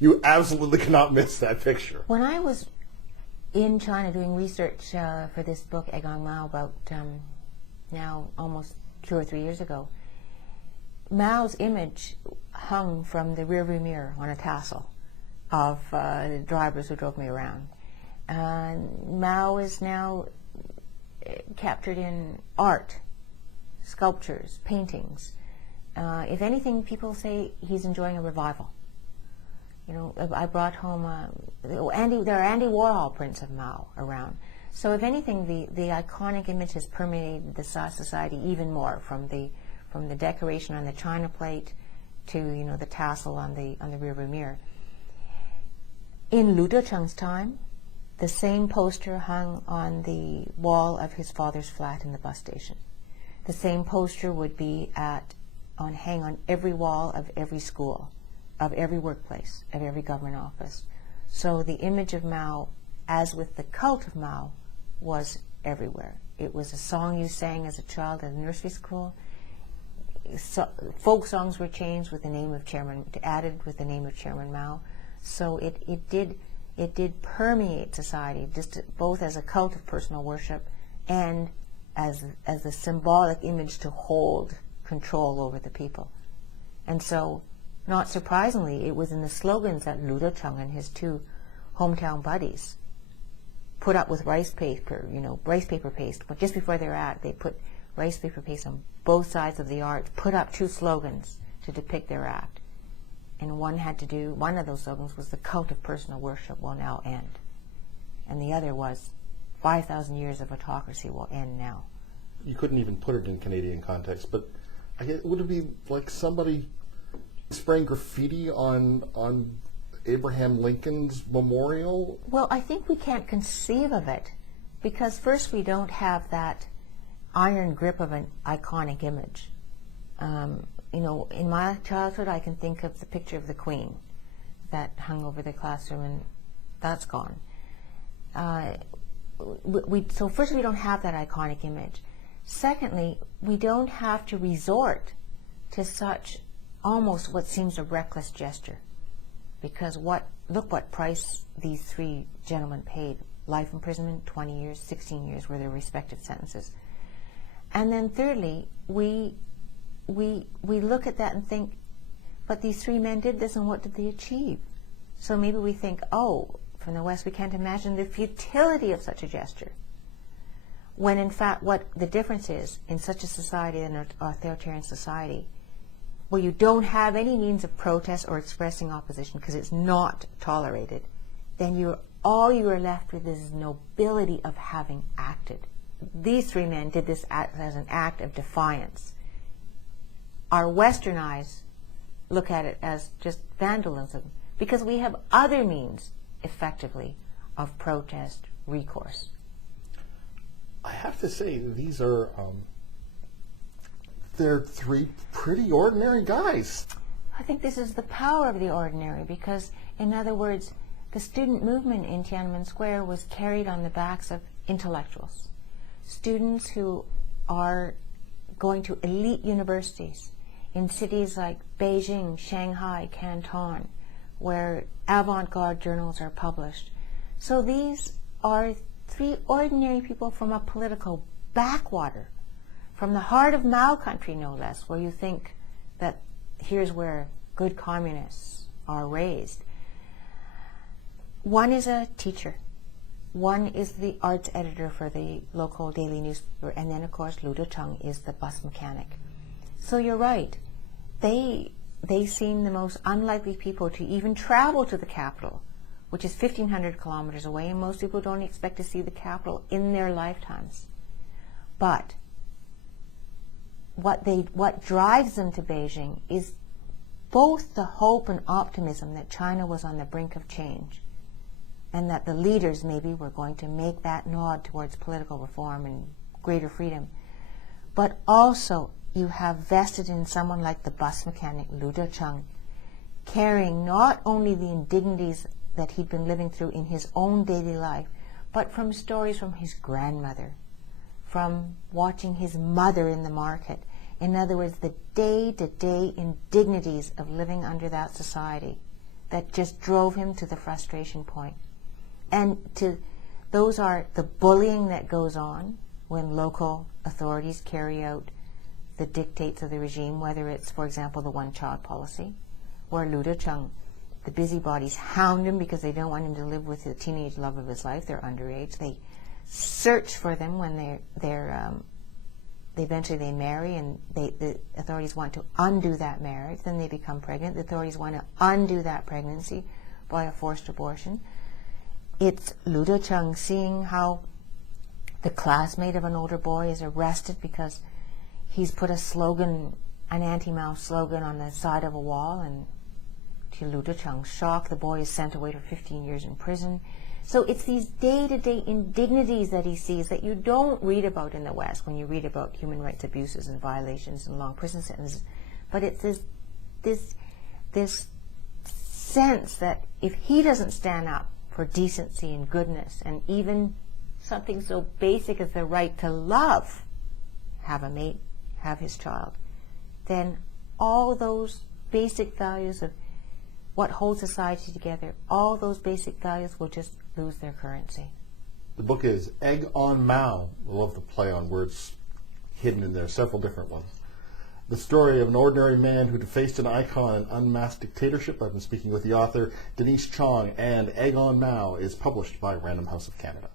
You absolutely cannot miss that picture. When I was in China doing research for this book, Egg on Mao, about now almost 2 or 3 years ago, Mao's image hung from the rearview mirror on a tassel of the drivers who drove me around. Mao is now captured in art, sculptures, paintings. If anything, people say he's enjoying a revival. You know, I brought home there are Andy Warhol prints of Mao around. So if anything, the iconic image has permeated the society even more, from the decoration on the china plate to, you know, the tassel on the rearview mirror. In Lu Decheng's time, the same poster hung on the wall of his father's flat in the bus station. The same poster would be hang on every wall of every school, of every workplace, of every government office. So the image of Mao, as with the cult of Mao, was everywhere. It was a song you sang as a child at nursery school. Folk songs were changed with the name of added with the name of Chairman Mao. So it did permeate society, just both as a cult of personal worship and as a symbolic image to hold control over the people. And so, not surprisingly, it was in the slogans that Lu Decheng and his 2 hometown buddies put up with rice paper paste. But just before their act, they put rice paper paste on both sides of the arch, put up 2 slogans to depict their act. And one of those slogans was, the cult of personal worship will now end. And the other was, 5,000 years of autocracy will end now. You couldn't even put it in Canadian context, but would it be like somebody spraying graffiti on Abraham Lincoln's memorial? Well, I think we can't conceive of it, because first, we don't have that iron grip of an iconic image. You know, in my childhood, I can think of the picture of the Queen that hung over the classroom, and that's gone. So first, we don't have that iconic image. Secondly, we don't have to resort to such almost what seems a reckless gesture, because look what price these 3 gentlemen paid: life imprisonment, 20 years, 16 years were their respective sentences. And then thirdly, we look at that and think, but these 3 men did this, and what did they achieve? So maybe we think, oh, from the West, we can't imagine the futility of such a gesture. When in fact, what the difference is in such a society, an authoritarian society, where you don't have any means of protest or expressing opposition because it's not tolerated, then all you are left with is nobility of having acted. These 3 men did this as an act of defiance. Our Western eyes look at it as just vandalism, because we have other means, effectively, of protest, recourse. I have to say, these are they're 3 pretty ordinary guys. I think this is the power of the ordinary, because, in other words, the student movement in Tiananmen Square was carried on the backs of intellectuals, students who are going to elite universities in cities like Beijing, Shanghai, Canton, where avant-garde journals are published. So these are 3 ordinary people from a political backwater, from the heart of Mao country, no less, where you think that here's where good communists are raised. One is a teacher. One is the arts editor for the local daily newspaper, and then, of course, Lu Decheng is the bus mechanic. So you're right. They seem the most unlikely people to even travel to the capital, which is 1,500 kilometers away, and most people don't expect to see the capital in their lifetimes. But what drives them to Beijing is both the hope and optimism that China was on the brink of change, and that the leaders maybe were going to make that nod towards political reform and greater freedom. But also, you have vested in someone like the bus mechanic Lu Decheng, carrying not only the indignities that he'd been living through in his own daily life, but from stories from his grandmother, from watching his mother in the market. In other words, the day-to-day indignities of living under that society that just drove him to the frustration point. And those are the bullying that goes on when local authorities carry out the dictates of the regime, whether it's, for example, the one-child policy, where Ludecheng, the busybodies, hound him because they don't want him to live with the teenage love of his life. They're underage. They search for them when eventually they marry, and the authorities want to undo that marriage. Then they become pregnant. The authorities want to undo that pregnancy by a forced abortion. It's Ludecheng seeing how the classmate of an older boy is arrested because he's put a slogan, an anti-Mao slogan, on the side of a wall, and to Ludecheng's shock, the boy is sent away for 15 years in prison. So it's these day-to-day indignities that he sees that you don't read about in the West when you read about human rights abuses and violations and long prison sentences. But it's this sense that if he doesn't stand up for decency and goodness, and even something so basic as the right to love, have a mate, have his child, then all those basic values of what holds society together, all those basic values will just lose their currency. The book is Egg on Mao. I love the play on words hidden in there, several different ones. The story of an ordinary man who defaced an icon and unmasked dictatorship. I've been speaking with the author, Denise Chong, and Egg on Mao is published by Random House of Canada.